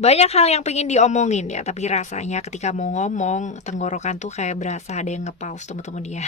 Banyak hal yang pengen diomongin ya, tapi rasanya ketika mau ngomong, tenggorokan tuh kayak berasa ada yang nge-pause temen-temen ya.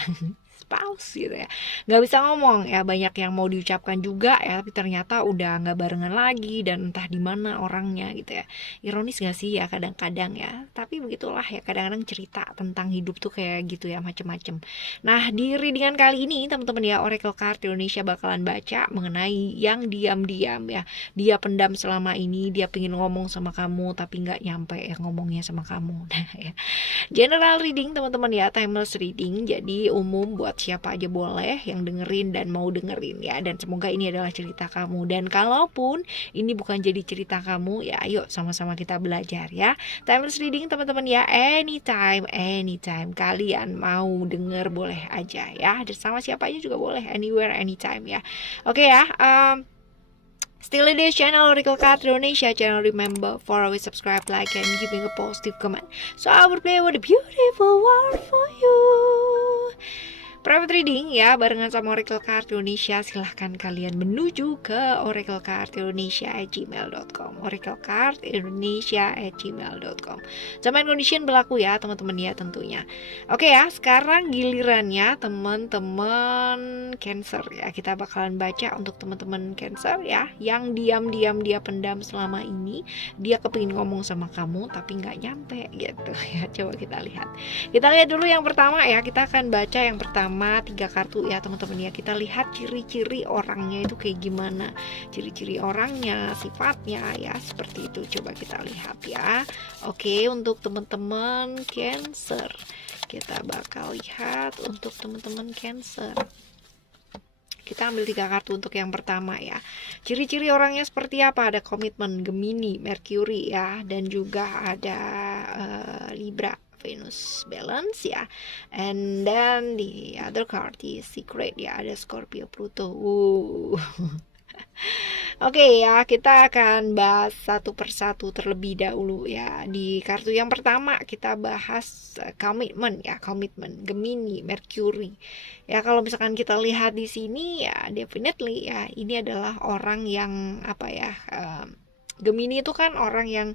Pause gitu ya. Nggak bisa ngomong ya, banyak yang mau diucapkan juga ya, tapi ternyata udah nggak barengan lagi dan entah di mana orangnya gitu ya. Ironis gak sih ya kadang-kadang ya, tapi begitulah ya, kadang-kadang cerita tentang hidup tuh kayak gitu ya, macem-macem. Nah, di readingan kali ini teman-teman ya, Oracle Card Indonesia bakalan baca mengenai yang diam-diam ya, dia pendam selama ini, dia pengen ngomong sama kamu tapi nggak nyampe ya ngomongnya sama kamu. Nah ya, general reading teman-teman ya, timeless reading, jadi umum buat siapa aja boleh yang dengerin dan mau dengerin ya, dan semoga ini adalah cerita kamu. Dan kalaupun ini bukan jadi cerita kamu ya, ayo sama-sama kita belajar ya. Timeless reading teman-teman ya, anytime kalian mau denger boleh aja ya, dan sama siapa aja juga boleh, anywhere anytime ya. Oke ya, still in this channel, Oracle Card Indonesia channel. Remember for always subscribe, like, and giving a positive comment, so I will play with a beautiful world for you. Private reading ya, barengan sama Oracle Card Indonesia. Silahkan kalian menuju ke oraclecardindonesia@gmail.com, oraclecardindonesia@gmail.com. Terms and condition berlaku ya teman-teman ya tentunya. Oke ya, sekarang gilirannya teman-teman Cancer ya. Kita bakalan baca untuk teman-teman Cancer ya, yang diam-diam dia pendam selama ini. Dia kepingin ngomong sama kamu tapi nggak nyampe gitu ya. Coba kita lihat. Kita lihat dulu yang pertama ya. Kita akan baca yang pertama 3 kartu ya teman-teman ya. Kita lihat ciri-ciri orangnya itu kayak gimana, ciri-ciri orangnya, sifatnya ya, seperti itu. Coba kita lihat ya. Oke, untuk teman-teman Cancer, kita bakal lihat untuk teman-teman Cancer. Kita ambil 3 kartu untuk yang pertama ya. Ciri-ciri orangnya seperti apa? Ada komitmen, Gemini, Mercury ya, dan juga ada Libra, Venus balance ya, and then the other card is secret ya, ada Scorpio, Pluto. Oke ya, kita akan bahas satu persatu terlebih dahulu ya. Di kartu yang pertama kita bahas komitmen ya, komitmen Gemini, Mercury. Ya kalau misalkan kita lihat di sini ya, definitely ya, ini adalah orang yang apa ya, Gemini itu kan orang yang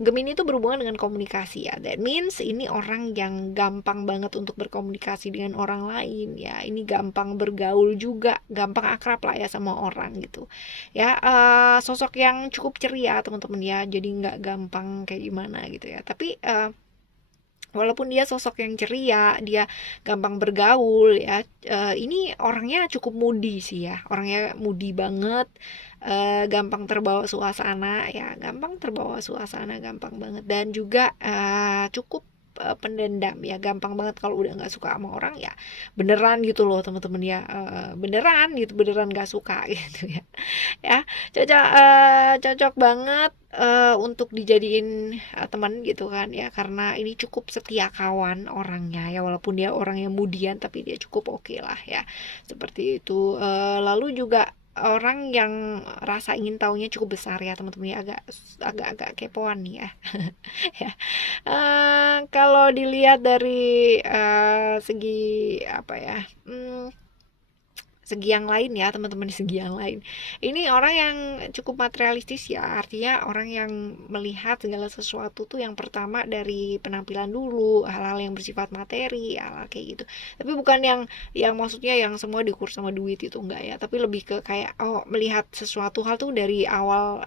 Gemini itu berhubungan dengan komunikasi ya. That means ini orang yang gampang banget untuk berkomunikasi dengan orang lain ya. Ini gampang bergaul juga, gampang akrab lah ya sama orang gitu. Ya, sosok yang cukup ceria teman-teman ya. Jadi nggak gampang kayak gimana gitu ya. Tapi walaupun dia sosok yang ceria, dia gampang bergaul ya, ini orangnya cukup moody sih ya, orangnya moody banget, gampang terbawa suasana ya, gampang banget, dan juga cukup pendendam ya, gampang banget kalau udah nggak suka sama orang ya beneran gitu loh teman-teman ya, beneran gitu, beneran nggak suka gitu ya. Ya, cocok banget untuk dijadiin teman gitu kan ya, karena ini cukup setia kawan orangnya ya, walaupun dia orang yang mudian tapi dia cukup oke lah ya, seperti itu. Lalu juga orang yang rasa ingin tahunya cukup besar ya teman-teman ya, agak kepoan nih ya. Ya, kalau dilihat dari segi apa ya, segi yang lain ya teman-teman, di segi yang lain ini orang yang cukup materialistis ya, artinya orang yang melihat segala sesuatu tuh yang pertama dari penampilan dulu, hal-hal yang bersifat materi, hal-hal kayak gitu. Tapi bukan yang maksudnya yang semua diukur sama duit itu enggak ya, tapi lebih ke kayak melihat sesuatu hal tuh dari awal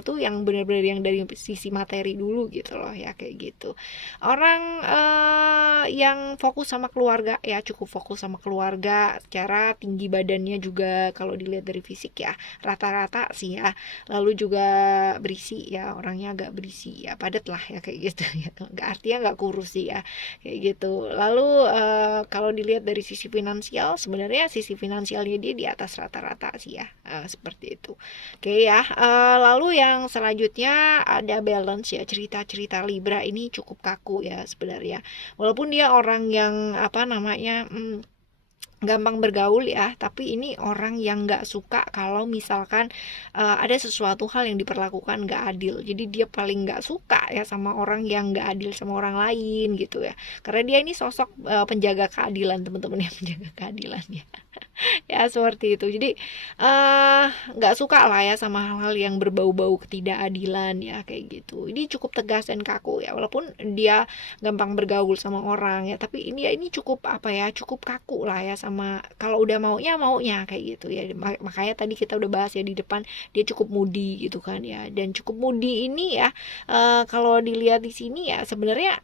tuh yang benar-benar yang dari sisi materi dulu gitu loh ya, kayak gitu. Orang yang fokus sama keluarga ya, cukup fokus sama keluarga. Secara tinggi badannya juga kalau dilihat dari fisik ya rata-rata sih ya, lalu juga berisi ya, orangnya agak berisi ya, padat lah ya kayak gitu ya, nggak, artinya nggak kurus sih ya, kayak gitu. Lalu kalau dilihat dari sisi finansial, sebenarnya sisi finansialnya dia di atas rata-rata sih ya, seperti itu. Oke ya, lalu yang selanjutnya ada balance ya, cerita-cerita Libra ini cukup kaku ya sebenarnya, walaupun dia orang yang apa namanya, gampang bergaul ya, tapi ini orang yang nggak suka kalau misalkan ada sesuatu hal yang diperlakukan nggak adil. Jadi dia paling nggak suka ya sama orang yang nggak adil sama orang lain gitu ya, karena dia ini sosok penjaga keadilan teman-teman ya, penjaga keadilan ya. Ya seperti itu. Jadi nggak suka lah ya sama hal-hal yang berbau-bau ketidakadilan ya kayak gitu. Ini cukup tegas dan kaku ya, walaupun dia gampang bergaul sama orang ya, tapi ini ya ini cukup apa ya, cukup kaku lah ya sama kalau udah maunya maunya kayak gitu ya. Makanya tadi kita udah bahas ya di depan, dia cukup moody gitu kan ya, dan cukup moody ini ya, kalau dilihat di sini ya sebenarnya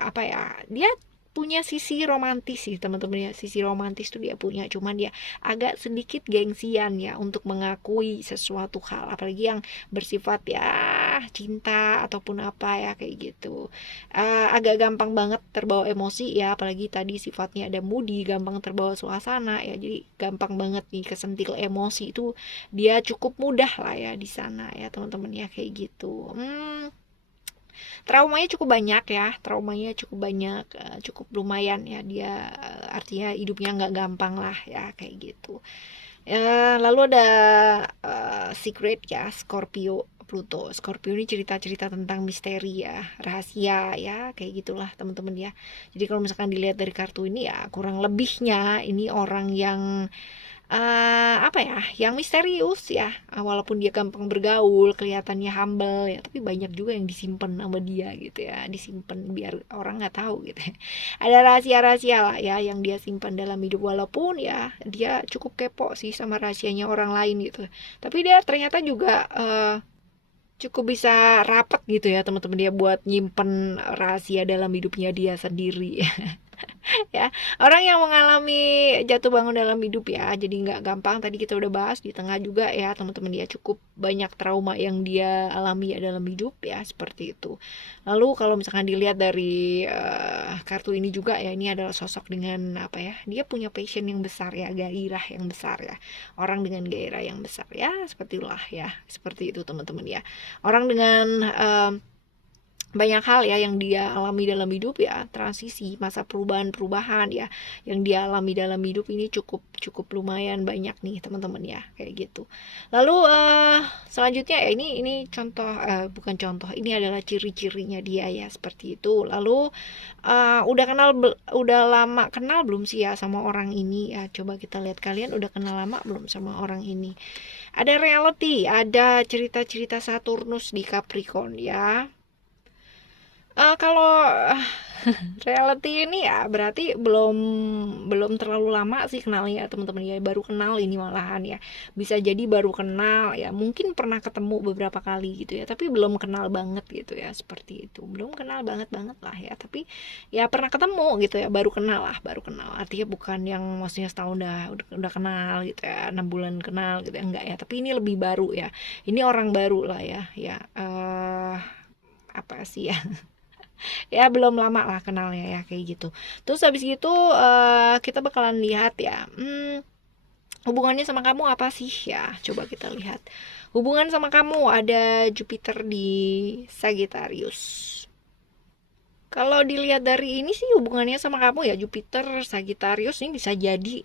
apa ya, dia punya sisi romantis sih teman-teman ya, sisi romantis tuh dia punya, cuman dia agak sedikit gengsian ya untuk mengakui sesuatu hal, apalagi yang bersifat ya cinta ataupun apa ya kayak gitu. Agak gampang banget terbawa emosi ya, apalagi tadi sifatnya ada moody, gampang terbawa suasana ya, jadi gampang banget nih kesentil emosi itu, dia cukup mudah lah ya di sana ya teman-teman ya kayak gitu. Traumanya cukup banyak ya, traumanya cukup banyak, cukup lumayan ya dia, artinya hidupnya nggak gampang lah ya kayak gitu ya. Lalu ada Secret ya, Scorpio Pluto. Scorpio ini cerita-cerita tentang misteri ya, rahasia ya, kayak gitulah teman-teman ya. Jadi kalau misalkan dilihat dari kartu ini ya, kurang lebihnya ini orang yang apa ya, yang misterius ya. Walaupun dia gampang bergaul, kelihatannya humble ya, tapi banyak juga yang disimpan sama dia gitu ya, disimpan biar orang nggak tahu gitu ya. Ada rahasia-rahasia lah ya yang dia simpan dalam hidup, walaupun ya dia cukup kepo sih sama rahasianya orang lain gitu, tapi dia ternyata juga cukup bisa rapat gitu ya teman-teman, dia buat nyimpen rahasia dalam hidupnya dia sendiri. Ya, orang yang mengalami jatuh bangun dalam hidup ya, jadi nggak gampang, tadi kita udah bahas di tengah juga ya teman-teman, dia cukup banyak trauma yang dia alami ya dalam hidup ya seperti itu. Lalu kalau misalkan dilihat dari kartu ini juga ya, ini adalah sosok dengan apa ya, dia punya passion yang besar ya, gairah yang besar ya, orang dengan gairah yang besar ya, seperti itulah ya, seperti itu teman-teman ya. Orang dengan banyak hal ya yang dia alami dalam hidup ya, transisi, masa perubahan-perubahan ya yang dia alami dalam hidup ini cukup cukup lumayan banyak nih teman-teman ya kayak gitu. Lalu selanjutnya ya, ini contoh, bukan contoh, ini adalah ciri-cirinya dia ya seperti itu. Lalu udah lama kenal belum sih ya sama orang ini ya, coba kita lihat kalian udah kenal lama belum sama orang ini. Ada reality, ada cerita-cerita Saturnus di Capricorn ya. Kalau reality ini ya berarti belum belum terlalu lama sih kenalnya teman-teman ya, baru kenal ini malahan ya. Bisa jadi baru kenal ya, mungkin pernah ketemu beberapa kali gitu ya, tapi belum kenal banget gitu ya, seperti itu. Belum kenal banget-banget lah ya, tapi ya pernah ketemu gitu ya, baru kenal lah, baru kenal. Artinya bukan yang maksudnya setahun udah kenal gitu ya, 6 bulan kenal gitu ya, enggak ya, tapi ini lebih baru ya. Ini orang baru lah ya, ya apa sih ya? Ya belum lama lah kenalnya ya kayak gitu. Terus habis gitu kita bakalan lihat ya, hubungannya sama kamu apa sih ya, coba kita lihat. Hubungan sama kamu, ada Jupiter di Sagittarius. Kalau dilihat dari ini sih hubungannya sama kamu ya, Jupiter Sagittarius ini bisa jadi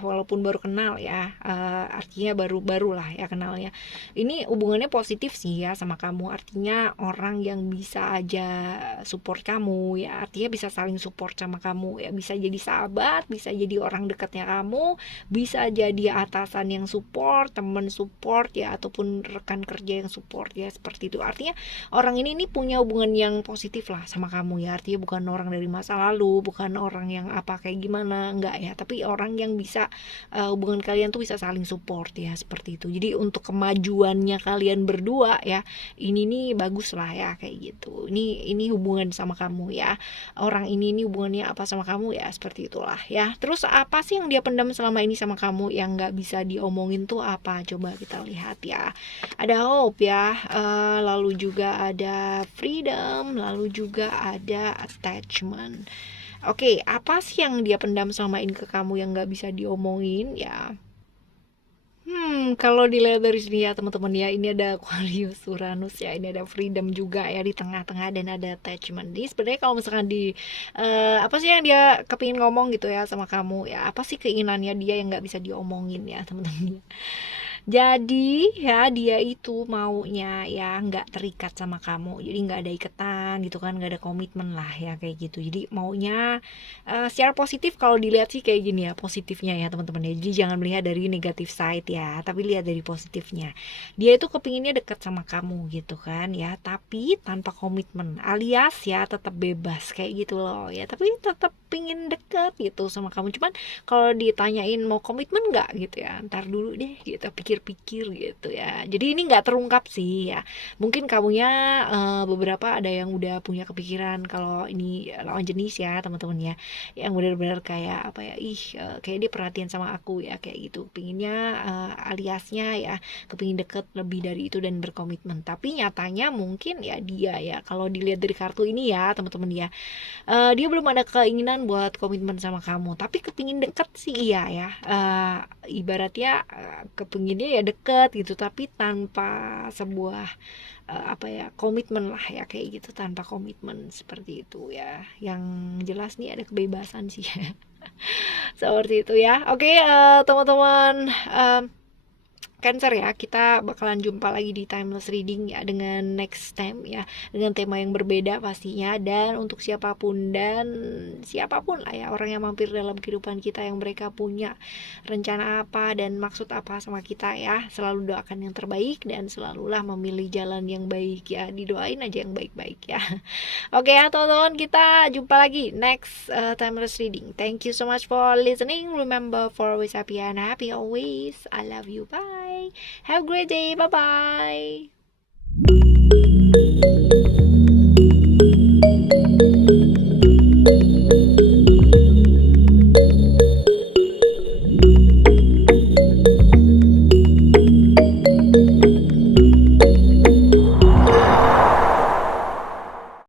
walaupun baru kenal ya, artinya baru-baru lah ya kenalnya. Ini hubungannya positif sih ya sama kamu, artinya orang yang bisa aja support kamu ya, artinya bisa saling support sama kamu ya, bisa jadi sahabat, bisa jadi orang dekatnya kamu, bisa jadi atasan yang support, teman support ya, ataupun rekan kerja yang support ya, seperti itu. Artinya orang ini punya hubungan yang positif lah sama kamu ya, artinya bukan orang dari masa lalu, bukan orang yang apa kayak gimana, enggak ya, tapi orang yang bisa hubungan kalian tuh bisa saling support ya, seperti itu. Jadi untuk kemajuannya kalian berdua ya, ini nih bagus lah ya kayak gitu. Ini hubungan sama kamu ya, orang ini hubungannya apa sama kamu ya, seperti itulah ya. Terus apa sih yang dia pendam selama ini sama kamu yang nggak bisa diomongin tuh apa, coba kita lihat ya. Ada hope ya, lalu juga ada freedom, lalu juga ada attachment. Oke, apa sih yang dia pendam selama ini ke kamu yang gak bisa diomongin ya? Kalau dilihat dari sini ya teman-teman ya, ini ada Aquarius, Uranus ya, ini ada freedom juga ya di tengah-tengah, dan ada attachment. Jadi sebenarnya kalau misalkan di apa sih yang dia kepingin ngomong gitu ya sama kamu ya, apa sih keinginannya dia yang nggak bisa diomongin ya teman-teman ya. Jadi ya dia itu maunya ya nggak terikat sama kamu, jadi nggak ada ikatan gitu kan, nggak ada komitmen lah ya kayak gitu. Jadi maunya secara positif, kalau dilihat sih kayak gini ya positifnya ya teman-teman ya. Jadi jangan melihat dari negatif side ya, tapi lihat dari positifnya. Dia itu kepinginnya dekat sama kamu gitu kan ya, tapi tanpa komitmen, alias ya tetap bebas kayak gitu loh ya, tapi tetap pingin deket gitu sama kamu. Cuman kalau ditanyain mau komitmen nggak gitu ya, ntar dulu deh gitu, pikir-pikir gitu ya. Jadi ini nggak terungkap sih ya, mungkin kamunya beberapa ada yang udah punya kepikiran kalau ini lawan jenis ya teman-teman ya, yang benar-benar kayak apa ya, kayak dia perhatian sama aku ya kayak gitu, pinginnya aliasnya ya kepingin deket lebih dari itu dan berkomitmen. Tapi nyatanya mungkin ya dia ya, kalau dilihat dari kartu ini ya teman-teman ya, dia belum ada keinginan buat komitmen sama kamu, tapi kepingin deket sih iya ya. Ibaratnya kepinginnya ya deket gitu, tapi tanpa sebuah apa ya, komitmen lah ya kayak gitu, tanpa komitmen seperti itu ya. Yang jelas nih ada kebebasan sih. Seperti itu ya. Oke, teman-teman, Cancer ya, kita bakalan jumpa lagi di timeless reading ya, dengan next time ya, dengan tema yang berbeda pastinya. Dan untuk siapapun lah ya orang yang mampir dalam kehidupan kita, yang mereka punya rencana apa dan maksud apa sama kita ya, selalu doakan yang terbaik dan selalulah memilih jalan yang baik ya, didoain aja yang baik-baik ya. Oke ya teman-teman, kita jumpa lagi next timeless reading. Thank you so much for listening. Remember, for always happy and happy always. I love you. Bye. Have a great day. Bye bye.